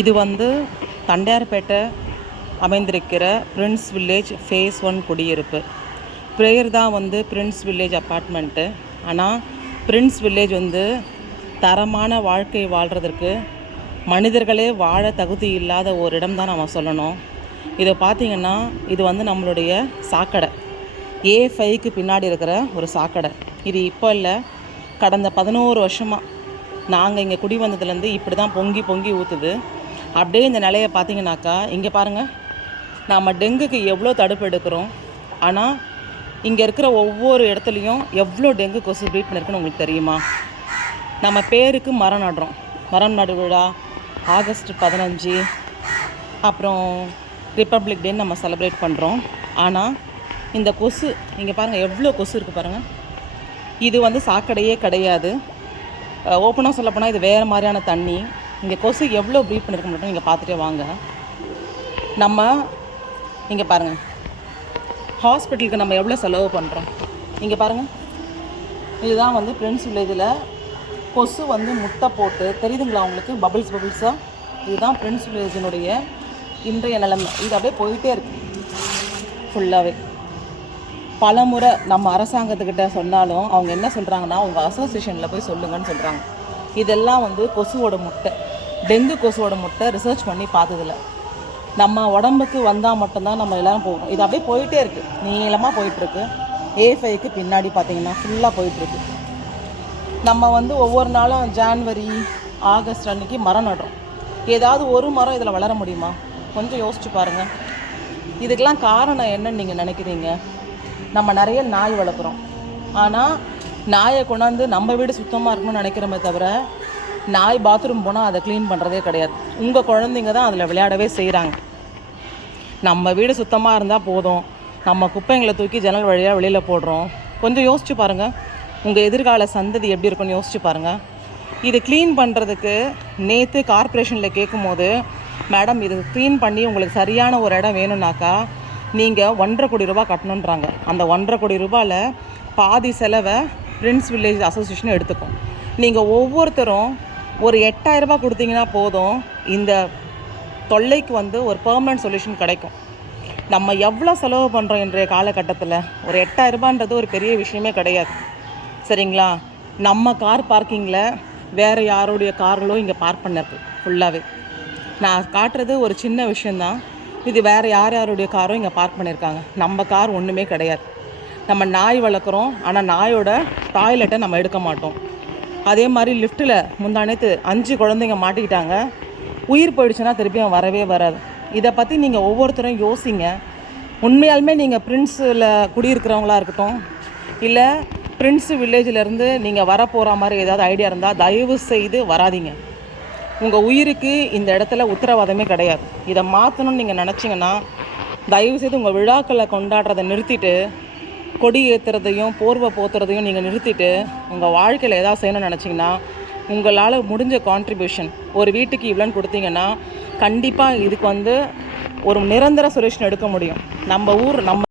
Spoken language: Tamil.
இது வந்து தண்டையார்பேட்டை அமைந்திருக்கிற பிரின்ஸ் வில்லேஜ் ஃபேஸ் 1 குடியிருப்பு. பிரேயர் தான் வந்து பிரின்ஸ் வில்லேஜ் அப்பார்ட்மெண்ட்டு. ஆனால் பிரின்ஸ் வில்லேஜ் வந்து தரமான வாழ்க்கை வாழ்கிறதுக்கு மனிதர்களே வாழ தகுதி இல்லாத ஒரு இடம் தான் நம்ம சொல்லணும். இதை பார்த்திங்கன்னா இது வந்து நம்மளுடைய சாக்கடை, A5க்கு பின்னாடி இருக்கிற ஒரு சாக்கடை. இது இப்போ இல்லை, கடந்த 11 வருஷமாக நாங்கள் இங்கே குடி வந்ததுலேருந்து இப்படி தான் பொங்கி பொங்கி ஊற்றுது. அப்படியே இந்த நிலையை பார்த்தீங்கன்னாக்கா, இங்கே பாருங்கள், நாம் டெங்குக்கு எவ்வளோ தடுப்பு எடுக்கிறோம். ஆனால் இங்கே இருக்கிற ஒவ்வொரு இடத்துலையும் எவ்வளோ டெங்கு கொசு ப்ரீட் பண்ணியிருக்குன்னு உங்களுக்கு தெரியுமா? நம்ம பேருக்கு மரம் நடுறோம். மரம் நடு விழா ஆகஸ்ட் 15, அப்புறம் ரிப்பப்ளிக் டேன்னு நம்ம செலிப்ரேட் பண்ணுறோம். ஆனால் இந்த கொசு இங்கே பாருங்கள், எவ்வளோ கொசு இருக்குது பாருங்கள். இது வந்து சாக்கடையே கிடையாது. ஓப்பனாக சொல்லப்போனால் இது வேறு மாதிரியான தண்ணி. இங்கே கொசு எவ்வளோ ப்ரீட் பண்ணியிருக்க மட்டும் நீங்கள் பார்த்துட்டே வாங்க. நம்ம இங்கே பாருங்கள், ஹாஸ்பிட்டலுக்கு நம்ம எவ்வளோ செலவு பண்ணுறோம். இங்கே பாருங்கள், இதுதான் வந்து பிரின்ஸ் வில்லேஜில் கொசு வந்து முட்டை போட்டு, தெரியுதுங்களா உங்களுக்கு, பபிள்ஸாக. இதுதான் பிரின்ஸ் வில்லேஜினுடைய இன்றைய நிலைமை. இது அப்படியே போயிட்டே இருக்குது ஃபுல்லாகவே. பல முறை நம்ம அரசாங்கத்துக்கிட்ட சொன்னாலும் அவங்க என்ன சொல்கிறாங்கன்னா, உங்கள் அசோசியேஷனில் போய் சொல்லுங்கன்னு சொல்கிறாங்க. இதெல்லாம் வந்து கொசுவோட முட்டை, டெங்கு கொசுவோட முட்டை. ரிசர்ச் பண்ணி பார்த்ததில்ல. நம்ம உடம்புக்கு வந்தால் மட்டும்தான் நம்ம எல்லோரும் போகணும். இது அப்படியே போயிட்டே இருக்குது, நீளமாக போயிட்டுருக்கு. A5க்கு பின்னாடி பார்த்திங்கன்னா ஃபுல்லாக போயிட்டுருக்கு. நம்ம வந்து ஒவ்வொரு நாளும் ஜான்வரி, ஆகஸ்ட் அன்றைக்கி மரம் நடுறோம். ஏதாவது ஒரு மரம் இதில் வளர முடியுமா? கொஞ்சம் யோசிச்சு பாருங்கள். இதுக்கெல்லாம் காரணம் என்னன்னு நீங்கள் நினைக்கிறீங்க? நம்ம நிறைய நாய் வளர்க்குறோம். ஆனால் நாயை கொண்டாந்து நம்ம வீடு சுத்தமாக இருக்கணும்னு நினைக்கிறோமே தவிர, நாய் பாத்ரூம் போனால் அதை க்ளீன் பண்ணுறதே கிடையாது. உங்கள் குழந்தைங்க தான் அதில் விளையாடவே செய்கிறாங்க. நம்ம வீடு சுத்தமாக இருந்தால் போதும், நம்ம குப்பைங்களை தூக்கி ஜன்னல் வழியாக வெளியில் போடுறோம். கொஞ்சம் யோசிச்சு பாருங்கள், உங்கள் எதிர்கால சந்ததி எப்படி இருக்குன்னு யோசிச்சு பாருங்கள். இது க்ளீன் பண்ணுறதுக்கு நேற்று கார்ப்பரேஷனில் கேட்கும்போது, மேடம் இது க்ளீன் பண்ணி உங்களுக்கு சரியான ஒரு இடம் வேணும்னாக்கா நீங்கள் 1.5 கோடி ரூபா கட்டணுன்றாங்க. அந்த 1.5 கோடி ரூபாயில் பாதி செலவை பிரின்ஸ் வில்லேஜ் அசோசியேஷன் எடுத்துக்கும். நீங்கள் ஒவ்வொருத்தரும் ஒரு 8,000 ரூபா கொடுத்தீங்கன்னா போதும், இந்த தொல்லைக்கு வந்து ஒரு பெர்மனன்ட் சொல்யூஷன் கிடைக்கும். நம்ம எவ்வளோ செலவு பண்ணுறோம் இன்றைய காலகட்டத்தில்? ஒரு 8,000 ரூபான்றது ஒரு பெரிய விஷயமே கிடையாது, சரிங்களா? நம்ம கார் பார்க்கிங்கில் வேறு யாருடைய கார்களும் இங்கே பார்க் பண்ணிருக்கு ஃபுல்லாகவே. நான் காட்டுறது ஒரு சின்ன விஷயந்தான். இது வேறு யாருடைய காரும் இங்கே பார்க் பண்ணியிருக்காங்க. நம்ம கார் ஒன்றுமே கிடையாது. நம்ம நாய் வளர்க்குறோம், ஆனால் நாயோட டாய்லெட்டை நம்ம எடுக்க மாட்டோம். அதே மாதிரி லிஃப்ட்டில் முந்தானேத்து 5 குழந்தைங்க மாட்டிக்கிட்டாங்க. உயிர் போயிடுச்சுன்னா திருப்பியும் வரவே வராது. இதை பற்றி நீங்கள் ஒவ்வொருத்தரும் யோசிங்க. உண்மையாலுமே நீங்கள் பிரின்ஸில் குடியிருக்கிறவங்களா இருக்கட்டும், இல்லை பிரின்ஸ் வில்லேஜிலேருந்து நீங்கள் வரப்போகிற மாதிரி ஏதாவது ஐடியா இருந்தால் தயவு செய்து வராதிங்க. உங்கள் உயிருக்கு இந்த இடத்துல உத்தரவாதமே கிடையாது. இதை மாற்றணும்னு நீங்கள் நினச்சிங்கன்னா தயவுசெய்து உங்கள் விழாக்களை கொண்டாடுறதை நிறுத்திட்டு, கொடி ஏற்றுறதையும் போர்வை போத்துறதையும் நீங்கள் நிறுத்திட்டு, உங்கள் வாழ்க்கையில் ஏதாவது செய்யணும்னு நினச்சிங்கன்னா, உங்களால் முடிஞ்ச கான்ட்ரிபியூஷன் ஒரு வீட்டுக்கு இவ்வளோன்னு கொடுத்தீங்கன்னா கண்டிப்பாக இதுக்கு வந்து ஒரு நிரந்தர சொல்யூஷன் எடுக்க முடியும். நம்ம ஊர் நம்ம